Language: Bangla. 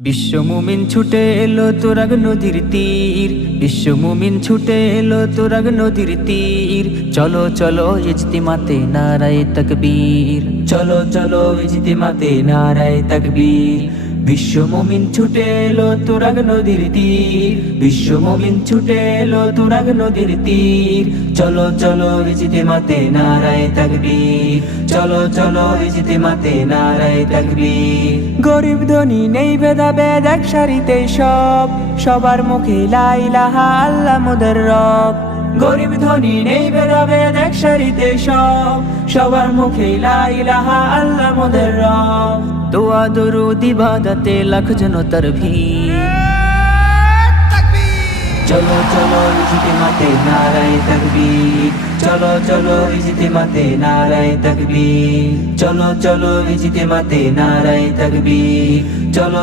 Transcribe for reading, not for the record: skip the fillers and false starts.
বিশ্ব মুমিন ছুটে এলো তুরাগ নদীর তীর, বিশ্ব মুমিন ছুটে এলো তুরাগ নদীর তীর। চলো চলো ইজতিমাতে নারায়ে তাকবীর, চলো চলো ইজতিমাতে নারায়ে তাকবীর। বিশ্ব মুমিন ছুটে এলো তুরাগ নদীর তীর, বিশ্ব মুমিন ছুটে এলো তুরাগ নদীর তীর। চলো চলো ইজতিমাতে নারায়ে তাকবীর, চলো চলো ইজতিমাতে নারায়ে তাকবীর। গরিব ধনী নেই ভেদাভেদ এক সারিতে সব, সবার মুখে লা ইলাহা আল্লাহ মোদের রব। গরিব ধনী নেই ভেদাভেদ এক সারিতে সব, সবার মুখে লা ইলাহা আল্লাহ মোদের রব। দোয়া দরুদ ইবাদতে লাখ জনতার ভিড়। চলো চলো ইজতিমাতে নারায়ে তাকবীর, চলো চলো ইজতিমাতে নারায়ে তাকবীর, চলো চলো ইজতিমাতে নারায়ে তাকবীর, চলো